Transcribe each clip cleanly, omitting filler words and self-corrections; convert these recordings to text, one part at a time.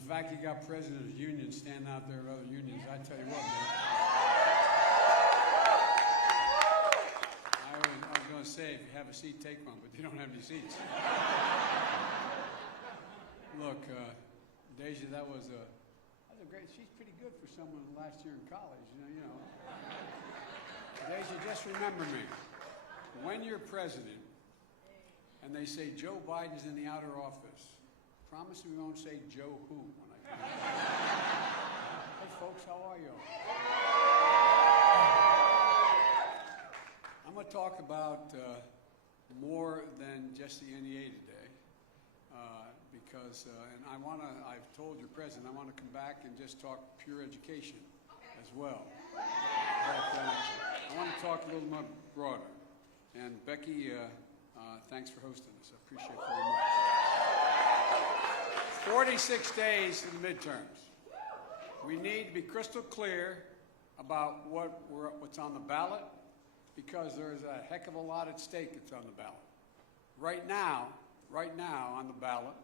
the fact you got president of unions standing out there with other unions, I tell you what, man. I was going to say, if you have a seat, take one, but you don't have any seats. Look, Deja, that was a great. She's pretty good for someone last year in college. You know. Deja, just remember me. When you're president, and they say Joe Biden's in the outer office, promise me we won't say Joe who when I come in. Hey, folks, how are you? I'm going to talk about more than just the NEA today. Because, and I've told your president, I want to come back and just talk pure education as well. But I want to talk a little more broader. And Becky, thanks for hosting us. I appreciate it very much. 46 days to the midterms. We need to be crystal clear about what's on the ballot, because there's a heck of a lot at stake that's on the ballot. Right now on the ballot,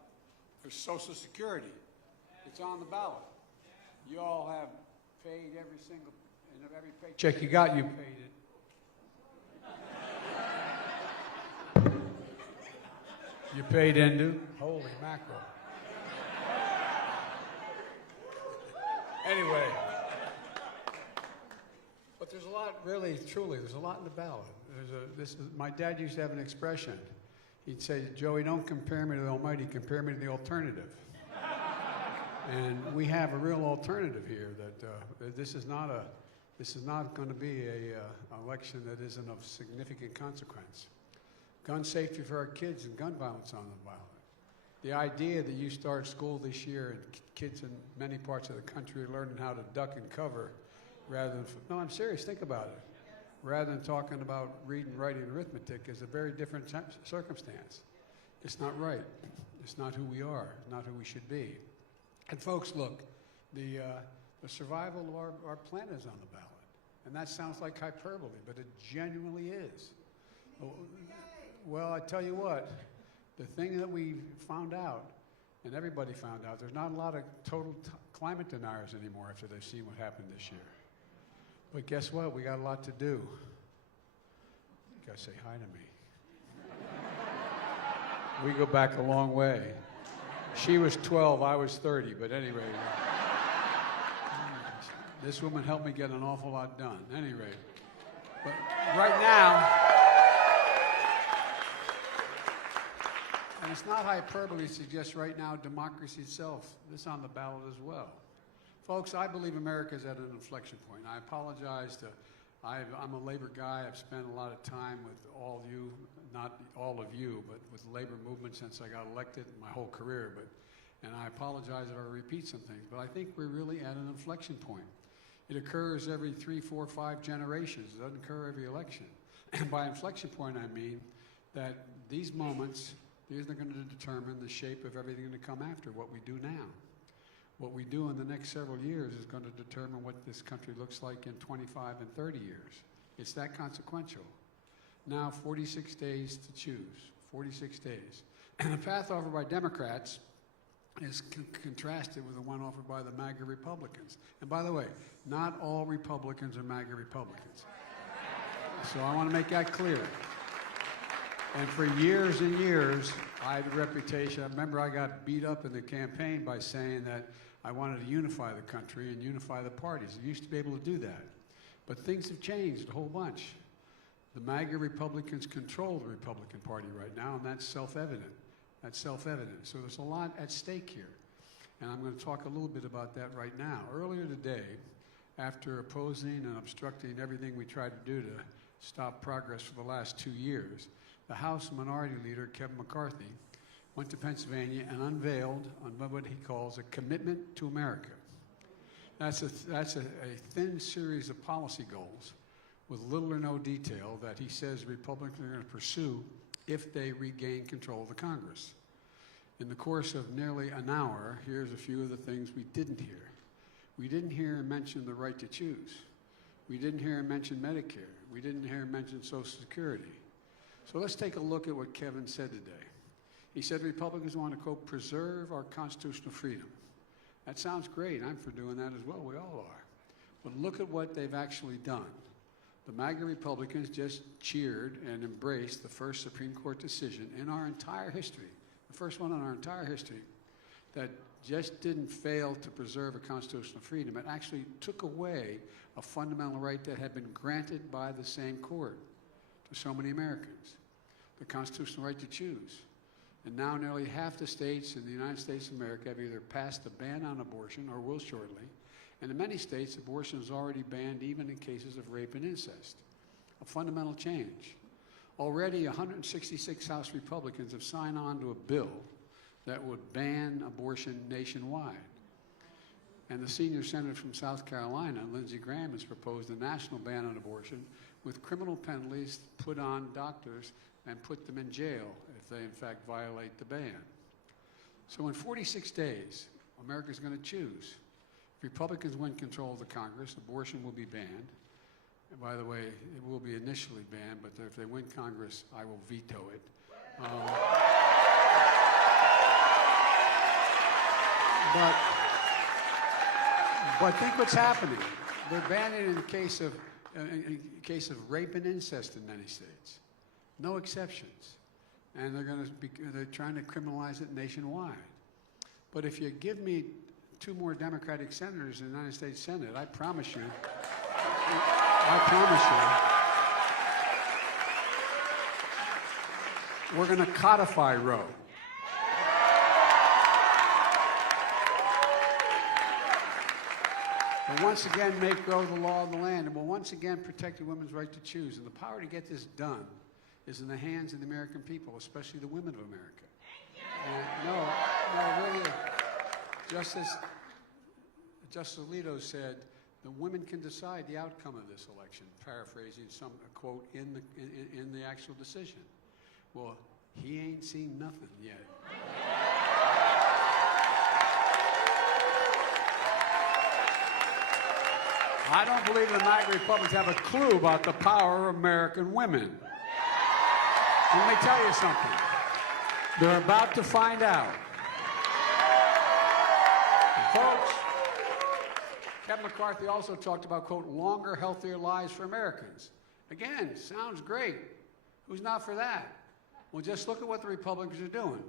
there's Social Security. It's on the ballot. You all have paid every paycheck you got, you paid it. You paid into. Holy mackerel. Anyway. But there's a lot, really, truly, there's a lot in the ballot. My dad used to have an expression. He'd say, Joey, don't compare me to the Almighty, compare me to the alternative. And we have a real alternative here that this is not going to be an election that isn't of significant consequence. Gun safety for our kids and gun violence on the ballot. The idea that you start school this year and kids in many parts of the country are learning how to duck and cover rather than, no, I'm serious, think about it. Rather than talking about reading, writing, and arithmetic is a very different circumstance. It's not right. It's not who we are, not who we should be. And folks, look, the survival of our planet is on the ballot. And that sounds like hyperbole, but it genuinely is. Well, I tell you what, the thing that we found out, and everybody found out, there's not a lot of total climate deniers anymore after they've seen what happened this year. But guess what? We got a lot to do. You gotta say hi to me. We go back a long way. She was 12, I was 30, but anyway. This woman helped me get an awful lot done. Anyway, but right now, and it's not hyperbole to suggest right now democracy itself is on the ballot as well. Folks, I believe America's at an inflection point. I apologize I'm a labor guy. I've spent a lot of time with all of you, not all of you, but with the labor movement since I got elected my whole career. And I apologize if I repeat some things, but I think we're really at an inflection point. It occurs every 3, 4, 5 generations. It doesn't occur every election. And by inflection point, I mean that these moments, these are going to determine the shape of everything to come after, what we do now. What we do in the next several years is going to determine what this country looks like in 25 and 30 years. It's that consequential. Now, 46 days to choose, 46 days. And the path offered by Democrats is contrasted with the one offered by the MAGA Republicans. And by the way, not all Republicans are MAGA Republicans. So I want to make that clear. And for years and years, I had a reputation. I remember I got beat up in the campaign by saying that I wanted to unify the country and unify the parties. I used to be able to do that. But things have changed a whole bunch. The MAGA Republicans control the Republican Party right now, and that's self-evident. That's self-evident. So there's a lot at stake here. And I'm going to talk a little bit about that right now. Earlier today, after opposing and obstructing everything we tried to do to stop progress for the last 2 years, the House Minority Leader, Kevin McCarthy, went to Pennsylvania and unveiled on what he calls a commitment to America. That's a thin series of policy goals with little or no detail that he says Republicans are going to pursue if they regain control of the Congress. In the course of nearly an hour, here's a few of the things we didn't hear. We didn't hear him mention the right to choose. We didn't hear him mention Medicare. We didn't hear him mention Social Security. So let's take a look at what Kevin said today. He said Republicans want to, quote, preserve our constitutional freedom. That sounds great. I'm for doing that as well. We all are. But look at what they've actually done. The MAGA Republicans just cheered and embraced the first Supreme Court decision in our entire history, the first one in our entire history, that just didn't fail to preserve a constitutional freedom. It actually took away a fundamental right that had been granted by the same court to so many Americans, the constitutional right to choose. And now nearly half the states in the United States of America have either passed a ban on abortion or will shortly. And in many states, abortion is already banned even in cases of rape and incest. A fundamental change. Already 166 House Republicans have signed on to a bill that would ban abortion nationwide. And the senior senator from South Carolina, Lindsey Graham, has proposed a national ban on abortion with criminal penalties put on doctors and put them in jail if they in fact violate the ban. So in 46 days, America's going to choose. If Republicans win control of the Congress, abortion will be banned. And by the way, it will be initially banned, but if they win Congress, I will veto it. But think what's happening. They're banning it in case of rape and incest in many states. No exceptions. And they're trying to criminalize it nationwide. But if you give me 2 more Democratic senators in the United States Senate, I promise you, we're going to codify Roe. We'll once again make Roe the law of the land, and we'll once again protect a woman's right to choose. And the power to get this done is in the hands of the American people, especially the women of America. And really, Justice Alito said, the women can decide the outcome of this election, paraphrasing some quote in the actual decision. Well, he ain't seen nothing yet. I don't believe the MAGA Republicans have a clue about the power of American women. Let me tell you something. They're about to find out. Folks, Kevin McCarthy also talked about, quote, longer, healthier lives for Americans. Again, sounds great. Who's not for that? Well, just look at what the Republicans are doing.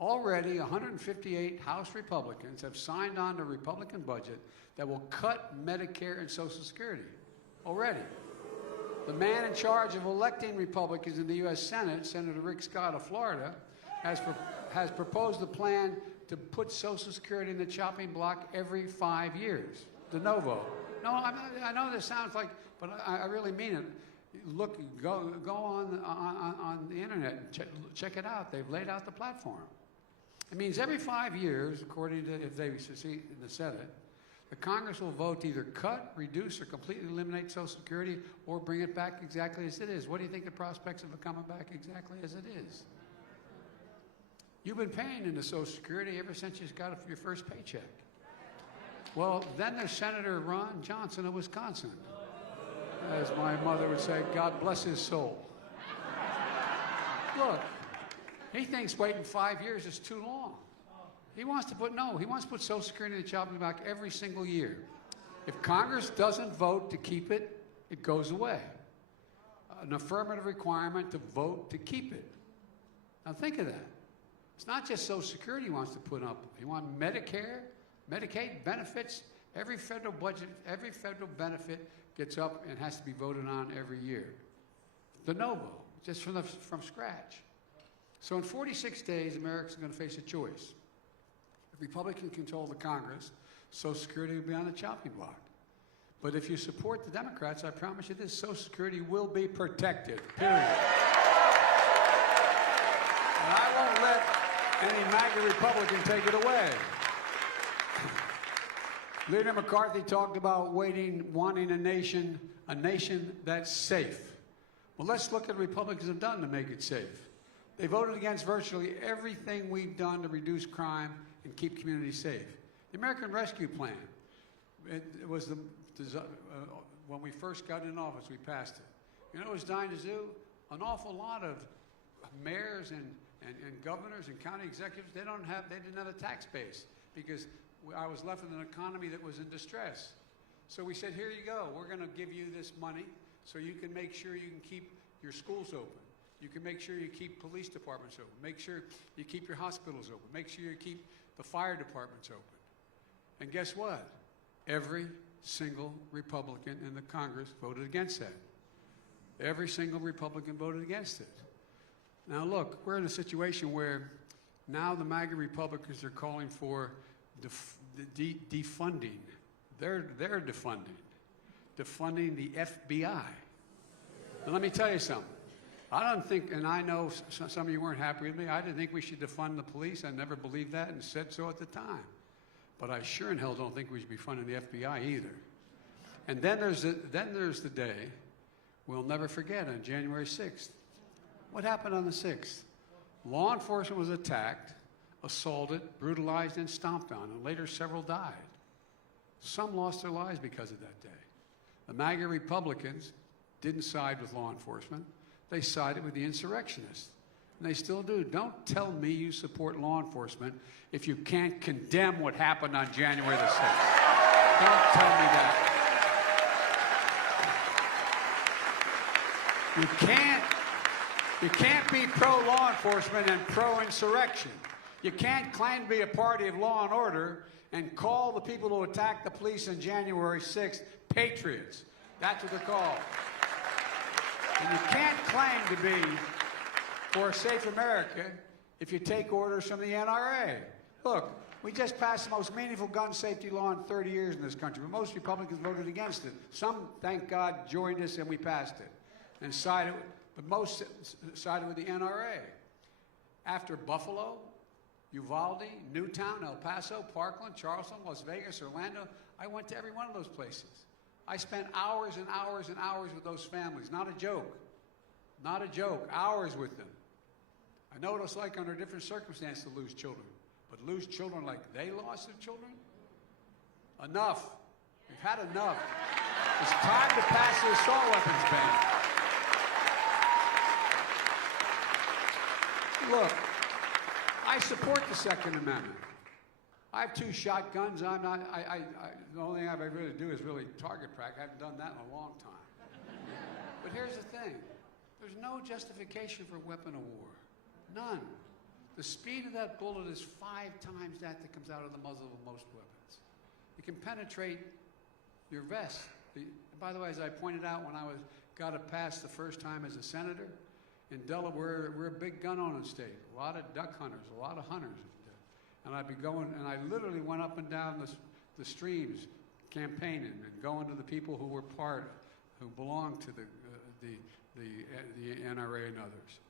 Already, 158 House Republicans have signed on to a Republican budget that will cut Medicare and Social Security. Already. The man in charge of electing Republicans in the U.S. Senate, Senator Rick Scott of Florida, has proposed a plan to put Social Security in the chopping block every 5 years. De novo. No, I know this sounds like, but I really mean it. Look, go on the internet and check it out. They've laid out the platform. It means every 5 years, according to, if they succeed in the Senate, the Congress will vote to either cut, reduce, or completely eliminate Social Security or bring it back exactly as it is. What do you think the prospects of it coming back exactly as it is? You've been paying into Social Security ever since you got your first paycheck. Well, then there's Senator Ron Johnson of Wisconsin. As my mother would say, God bless his soul. Look, he thinks waiting 5 years is too long. He wants to put Social Security in the chopping block every single year. If Congress doesn't vote to keep it, it goes away. An affirmative requirement to vote to keep it. Now think of that. It's not just Social Security he wants to put up. He wants Medicare, Medicaid, benefits. Every federal budget, every federal benefit gets up and has to be voted on every year. De novo, just from scratch. So in 46 days, America's going to face a choice. If Republicans control the Congress, Social Security will be on the chopping block. But if you support the Democrats, I promise you this, Social Security will be protected, period. And I won't let any MAGA Republican take it away. Leader McCarthy talked about wanting a nation that's safe. Well, let's look at what Republicans have done to make it safe. They voted against virtually everything we've done to reduce crime and keep communities safe. The American Rescue Plan, it was when we first got in office, we passed it. You know what was dying to do? An awful lot of mayors and governors and county executives, they didn't have a tax base because I was left with an economy that was in distress. So we said, here you go. We're going to give you this money so you can make sure you can keep your schools open. You can make sure you keep police departments open. Make sure you keep your hospitals open. Make sure you keep the fire departments open. And guess what? Every single Republican in the Congress voted against that. Every single Republican voted against it. Now look, we're in a situation where now the MAGA Republicans are calling for defunding. They're defunding the FBI. And let me tell you something. I don't think, and I know some of you weren't happy with me, I didn't think we should defund the police. I never believed that and said so at the time. But I sure in hell don't think we should be funding the FBI either. And then there's the day we'll never forget, on January 6th. What happened on the 6th? Law enforcement was attacked, assaulted, brutalized, and stomped on, and later several died. Some lost their lives because of that day. The MAGA Republicans didn't side with law enforcement. They sided with the insurrectionists, and they still do. Don't tell me you support law enforcement if you can't condemn what happened on January the 6th. Don't tell me that. You can't be pro-law enforcement and pro-insurrection. You can't claim to be a party of law and order and call the people who attacked the police on January 6th patriots. That's what they're called. And you can't claim to be for a safe America if you take orders from the NRA. Look, we just passed the most meaningful gun safety law in 30 years in this country, but most Republicans voted against it. Some, thank God, joined us and we passed it. And sided, but most sided with the NRA. After Buffalo, Uvalde, Newtown, El Paso, Parkland, Charleston, Las Vegas, Orlando, I went to every one of those places. I spent hours and hours and hours with those families. Not a joke. Not a joke. Hours with them. I know what it's like under different circumstances to lose children. But lose children like they lost their children? Enough. We've had enough. It's time to pass the assault weapons ban. Look, I support the Second Amendment. I have 2 shotguns. The only thing I've ever really do is really target practice. I haven't done that in a long time. But here's the thing. There's no justification for weapon of war. None. The speed of that bullet is 5 times that comes out of the muzzle of most weapons. It can penetrate your vest. By the way, as I pointed out when I got it passed the first time as a senator, in Delaware, we're a big gun-owning state. A lot of duck hunters, a lot of hunters. And I'd be going, and I literally went up and down the streams campaigning and going to the people who belonged to the NRA and others.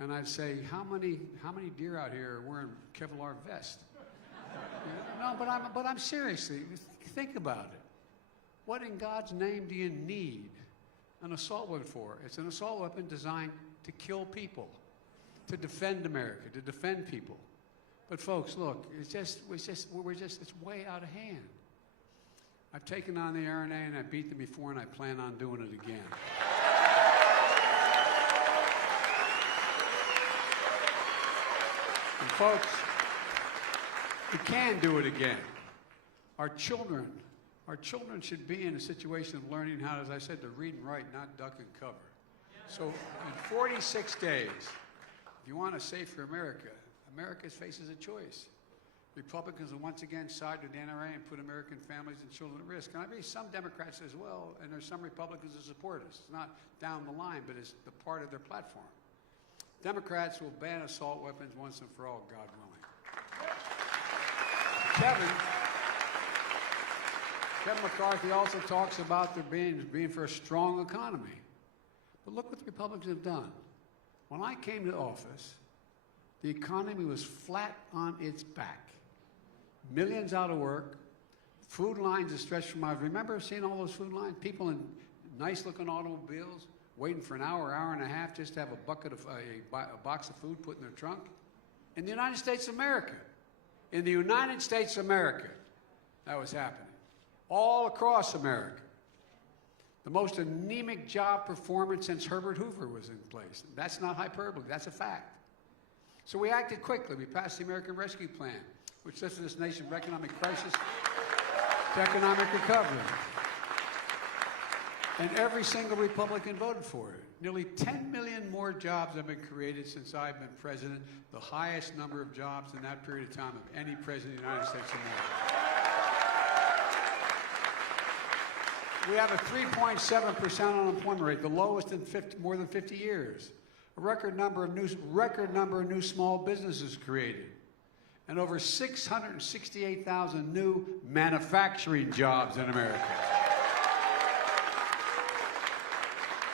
And I'd say, how many deer out here are wearing Kevlar vests? No, but I'm seriously, think about it. What in God's name do you need an assault weapon for? It's an assault weapon designed to kill people, to defend America, to defend people. But folks, look, it's way out of hand. I've taken on the RNA and I beat them before and I plan on doing it again. And folks, we can do it again. Our children should be in a situation of learning how, as I said, to read and write, not duck and cover. So in 46 days, if you want a safer America, America faces a choice. Republicans will once again side with the NRA and put American families and children at risk. And I mean, some Democrats as well, and there's some Republicans who support us. It's not down the line, but it's the part of their platform. Democrats will ban assault weapons once and for all, God willing. Kevin McCarthy also talks about there being for a strong economy. But look what the Republicans have done. When I came to office, the economy was flat on its back. Millions out of work, food lines that stretched from remember seeing all those food lines? People in nice-looking automobiles waiting for an hour and a half just to have a box of food put in their trunk? In the United States of America. In the United States of America, that was happening. All across America. The most anemic job performance since Herbert Hoover was in place. That's not hyperbole, that's a fact. So we acted quickly. We passed the American Rescue Plan. which lifted this nation from economic crisis to economic recovery. And every single Republican voted for it. Nearly 10 million more jobs have been created since I've been president, the highest number of jobs in that period of time of any president of the United States of America. We have a 3.7% unemployment rate, the lowest in more than 50 years. A record number of new small businesses created, and over 668,000 new manufacturing jobs in America.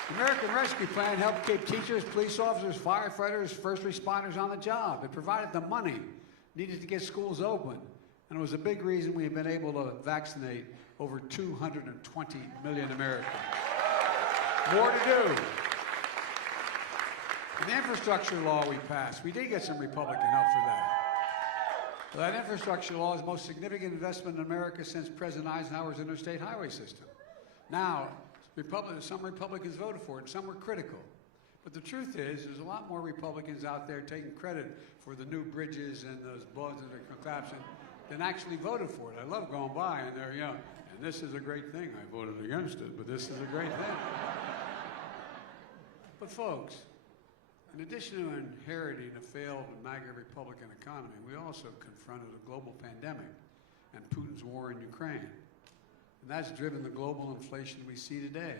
The American Rescue Plan helped keep teachers, police officers, firefighters, first responders on the job. It provided the money needed to get schools open, and it was a big reason we have been able to vaccinate over 220 million Americans. More to do. In the infrastructure law we passed, we did get some Republican help for that. That infrastructure law is the most significant investment in America since President Eisenhower's interstate highway system. Now, some Republicans voted for it, and some were critical. But the truth is, there's a lot more Republicans out there taking credit for the new bridges and those buildings that are collapsing than actually voted for it. I love going by, and they're, and this is a great thing. I voted against it, but this is a great thing. But folks, in addition to inheriting a failed MAGA Republican economy, we also confronted a global pandemic and Putin's war in Ukraine. And that's driven the global inflation we see today.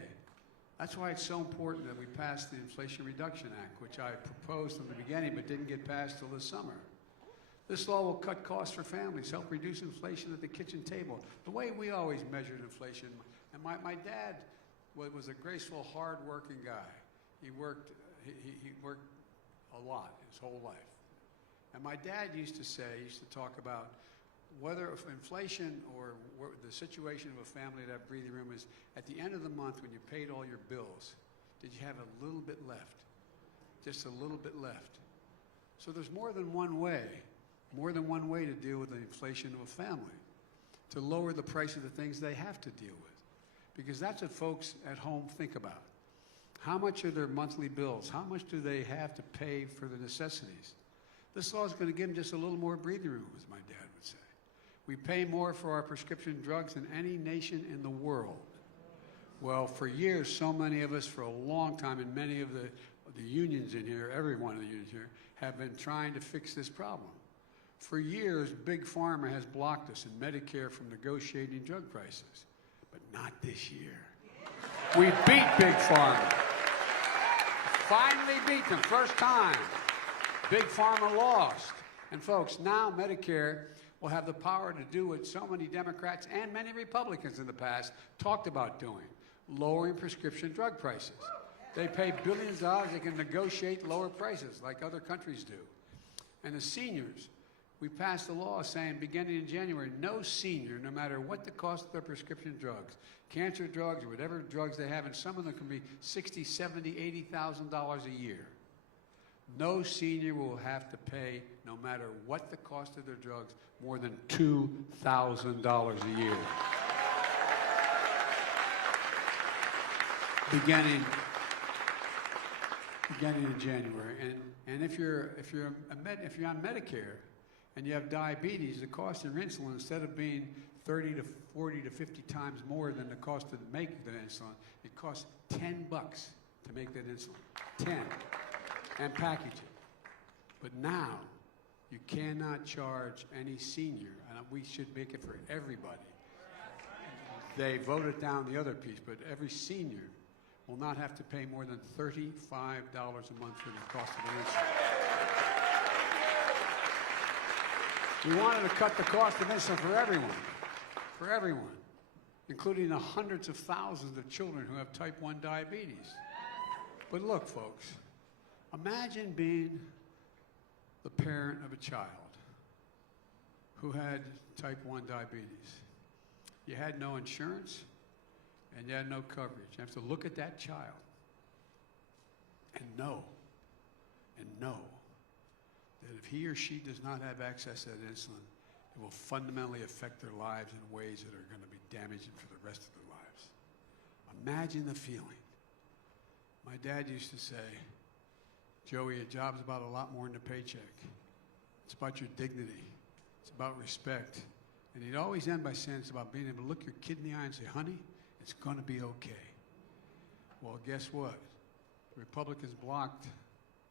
That's why it's so important that we pass the Inflation Reduction Act, which I proposed from the beginning but didn't get passed till this summer. This law will cut costs for families, help reduce inflation at the kitchen table, the way we always measured inflation. And my dad was a graceful, hard-working guy. He worked a lot his whole life. And my dad used to talk about whether inflation or the situation of a family that have breathing room is at the end of the month when you paid all your bills, did you have a little bit left? Just a little bit left. So there's more than one way to deal with the inflation of a family, to lower the price of the things they have to deal with. Because that's what folks at home think about. How much are their monthly bills? How much do they have to pay for the necessities? This law is going to give them just a little more breathing room, as my dad would say. We pay more for our prescription drugs than any nation in the world. Well, for years, so many of us, for a long time, and many of the unions in here, every one of the unions here, have been trying to fix this problem. For years, Big Pharma has blocked us in Medicare from negotiating drug prices, but not this year. We beat Big Pharma. Finally beat them, first time. Big Pharma lost. And folks, now Medicare will have the power to do what so many Democrats and many Republicans in the past talked about doing, lowering prescription drug prices. They pay billions of dollars, they can negotiate lower prices like other countries do. And the seniors, we passed a law saying beginning in January, no senior, no matter what the cost of their prescription drugs, cancer drugs or whatever drugs they have, and some of them can be $60,000, $70,000, $80,000 a year. No senior will have to pay, no matter what the cost of their drugs, more than $2,000 a year. Beginning in January. And if you're on Medicare and you have diabetes, the cost of insulin, instead of being 30 to 40 to 50 times more than the cost to make the insulin, it costs $10 to make that insulin. 10. And package it. But now, you cannot charge any senior, and we should make it for everybody. They voted down the other piece, but every senior will not have to pay more than $35 a month for the cost of an insulin. We wanted to cut the cost of insulin for everyone, including the hundreds of thousands of children who have type 1 diabetes. But look, folks, imagine being the parent of a child who had type 1 diabetes. You had no insurance and you had no coverage. You have to look at that child and know that if he or she does not have access to that insulin, it will fundamentally affect their lives in ways that are going to be damaging for the rest of their lives. Imagine the feeling. My dad used to say, Joey, a job's about a lot more than a paycheck. It's about your dignity. It's about respect. And he'd always end by saying it's about being able to look your kid in the eye and say, honey, it's going to be okay. Well, guess what? The Republicans blocked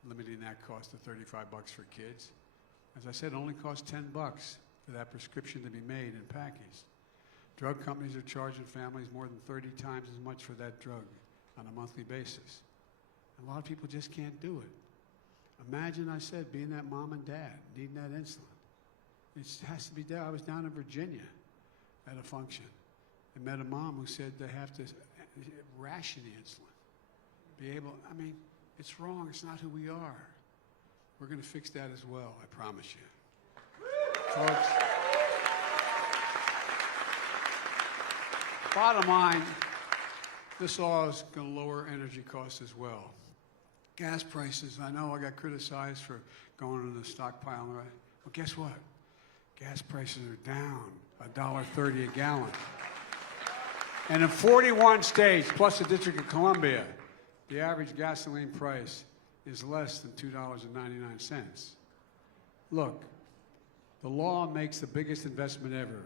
limiting that cost to $35 for kids. As I said, it only costs $10 for that prescription to be made and packaged. Drug companies are charging families more than 30 times as much for that drug on a monthly basis. And a lot of people just can't do it. Imagine, I said, being that mom and dad, needing that insulin. It has to be there. I was down in Virginia at a function and met a mom who said they have to ration the insulin. Be able, I mean, it's wrong. It's not who we are. We're going to fix that as well, I promise you. Folks, bottom line, this law is going to lower energy costs as well. Gas prices, I know I got criticized for going into the stockpile. Well, guess what? Gas prices are down $1.30 a gallon. And in 41 states, plus the District of Columbia, the average gasoline price is less than $2.99. Look, the law makes the biggest investment ever.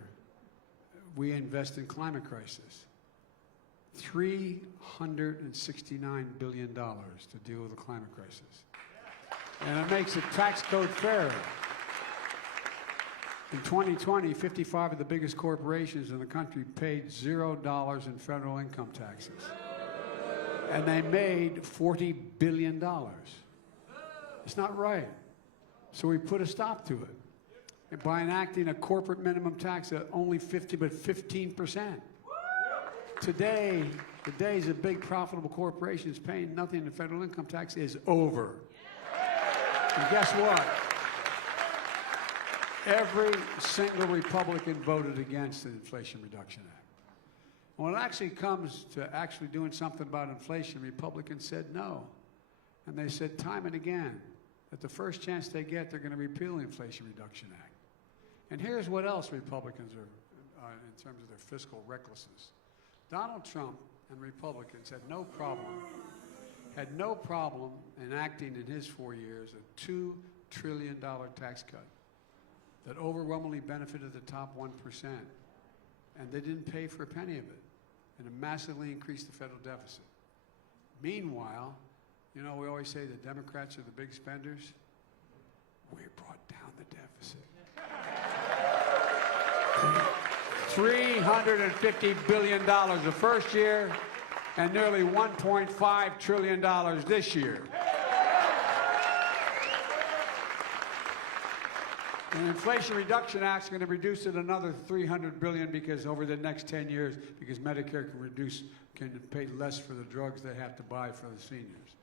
We invest in climate crisis. $369 billion to deal with the climate crisis. And it makes the tax code fairer. In 2020, 55 of the biggest corporations in the country paid $0 in federal income taxes. And they made $40 billion. It's not right. So we put a stop to it. And by enacting a corporate minimum tax at only 15%. Today, the days of big profitable corporations paying nothing in federal income tax is over. And guess what? Every single Republican voted against the Inflation Reduction Act. When it actually comes to actually doing something about inflation, Republicans said no. And they said time and again that the first chance they get, they're going to repeal the Inflation Reduction Act. And here's what else Republicans are, in terms of their fiscal recklessness. Donald Trump and Republicans had no problem enacting in his 4 years a $2 trillion tax cut that overwhelmingly benefited the top 1%. And they didn't pay for a penny of it. And it massively increased the federal deficit. Meanwhile, you know, we always say the Democrats are the big spenders. We brought down the deficit. $350 billion the first year and nearly $1.5 trillion this year. And the Inflation Reduction Act is going to reduce it another $300 billion because over the next 10 years, because Medicare can pay less for the drugs they have to buy for the seniors.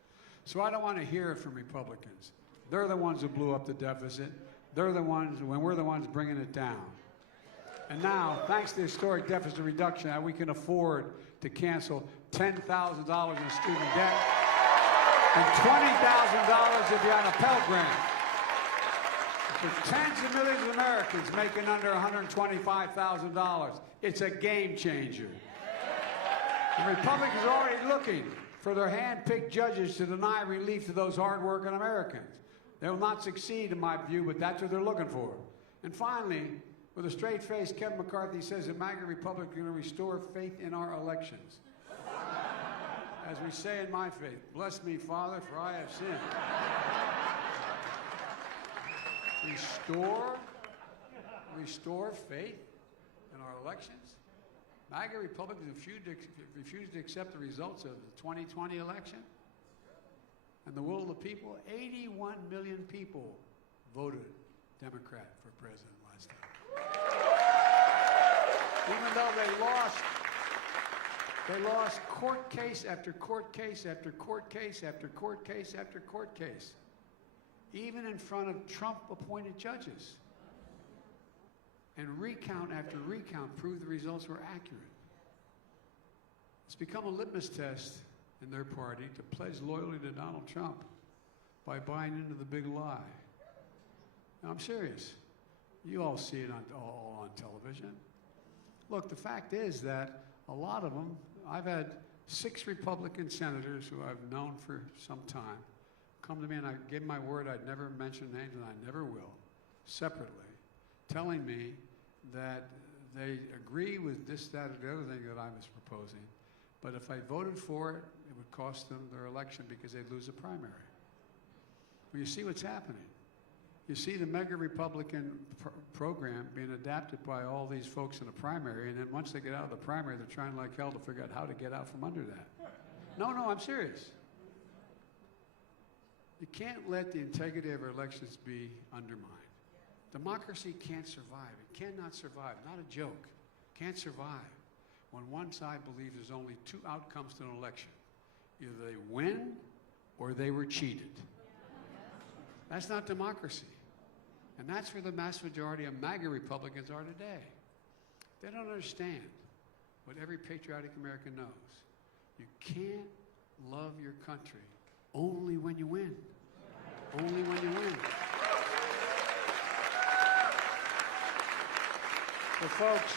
So I don't want to hear it from Republicans. They're the ones who blew up the deficit. They're the ones, when we're the ones bringing it down. And now, thanks to the historic deficit reduction act, we can afford to cancel $10,000 in student debt and $20,000 if you're on a Pell Grant. For tens of millions of Americans making under $125,000, it's a game changer. The Republicans are already looking for their hand-picked judges to deny relief to those hard-working Americans. They will not succeed, in my view, but that's what they're looking for. And finally, with a straight face, Kevin McCarthy says that MAGA Republicans are going to restore faith in our elections. As we say in my faith, bless me, Father, for I have sinned. Restore faith in our elections? MAGA Republicans refused to accept the results of the 2020 election and the will of the people. 81 million people voted Democrat for president last time. Even though they lost court case after court case after court case after court case after court case, even in front of Trump-appointed judges. And recount after recount proved the results were accurate. It's become a litmus test in their party to pledge loyalty to Donald Trump by buying into the big lie. Now, I'm serious. You all see it all on television. Look, the fact is that a lot of them, I've had 6 Republican senators who I've known for some time come to me, and I gave my word I'd never mention names, and I never will, separately, telling me that they agree with this, that, or the other thing that I was proposing, but if I voted for it, it would cost them their election because they'd lose a primary. Well, you see what's happening. You see the mega Republican program being adapted by all these folks in the primary, and then once they get out of the primary, they're trying like hell to figure out how to get out from under that. No, I'm serious. You can't let the integrity of our elections be undermined. Democracy can't survive. It cannot survive. Not a joke. Can't survive when one side believes there's only two outcomes to an election. Either they win or they were cheated. That's not democracy. And that's where the mass majority of MAGA Republicans are today. They don't understand what every patriotic American knows. You can't love your country only when you win. Only when you win. So folks,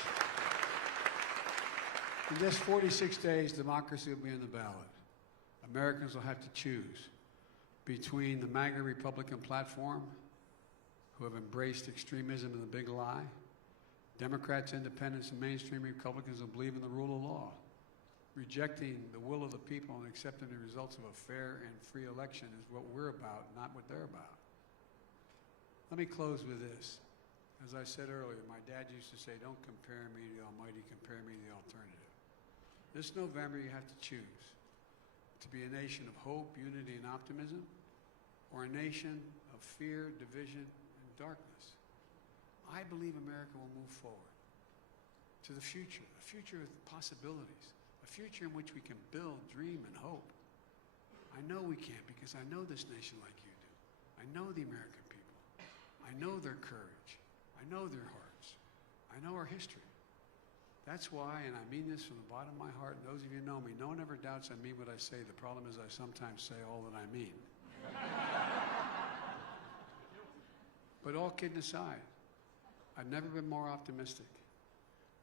in just 46 days, democracy will be in the ballot. Americans will have to choose between the MAGA Republican platform, who have embraced extremism and the big lie, Democrats, independents, and mainstream Republicans who believe in the rule of law, rejecting the will of the people and accepting the results of a fair and free election is what we're about, not what they're about. Let me close with this. As I said earlier, my dad used to say, don't compare me to the Almighty, compare me to the alternative. This November, you have to choose to be a nation of hope, unity, and optimism, or a nation of fear, division, and darkness. I believe America will move forward to the future, a future with possibilities, a future in which we can build, dream, and hope. I know we can because I know this nation like you do. I know the American people. I know their courage. I know their hearts. I know our history. That's why, and I mean this from the bottom of my heart, and those of you who know me, no one ever doubts I mean what I say. The problem is I sometimes say all that I mean. But all kidding aside, I've never been more optimistic.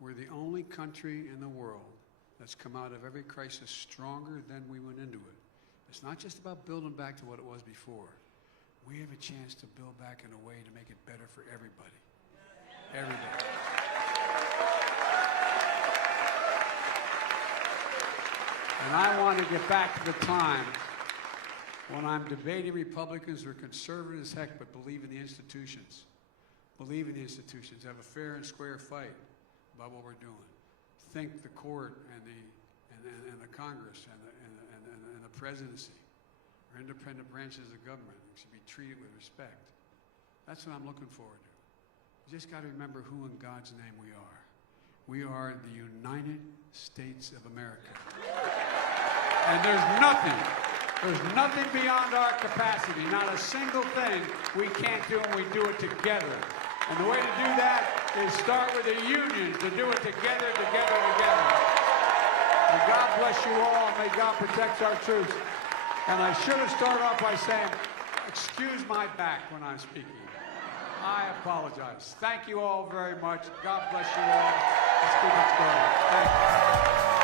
We're the only country in the world that's come out of every crisis stronger than we went into it. It's not just about building back to what it was before. We have a chance to build back in a way to make it better for everybody. Everybody. And I want to get back to the time when I'm debating Republicans who are conservative as heck but believe in the institutions. Believe in the institutions. Have a fair and square fight about what we're doing. Think the court and the Congress and the presidency are independent branches of government and should be treated with respect. That's what I'm looking forward to. You just got to remember who in God's name we are. We are the United States of America. And there's nothing beyond our capacity, not a single thing we can't do, and we do it together. And the way to do that is start with a union, to do it together. May God bless you all. May God protect our troops. And I should have started off by saying, excuse my back when I'm speaking. I apologize. Thank you all very much. God bless you all. Let's keep it going. Thank you.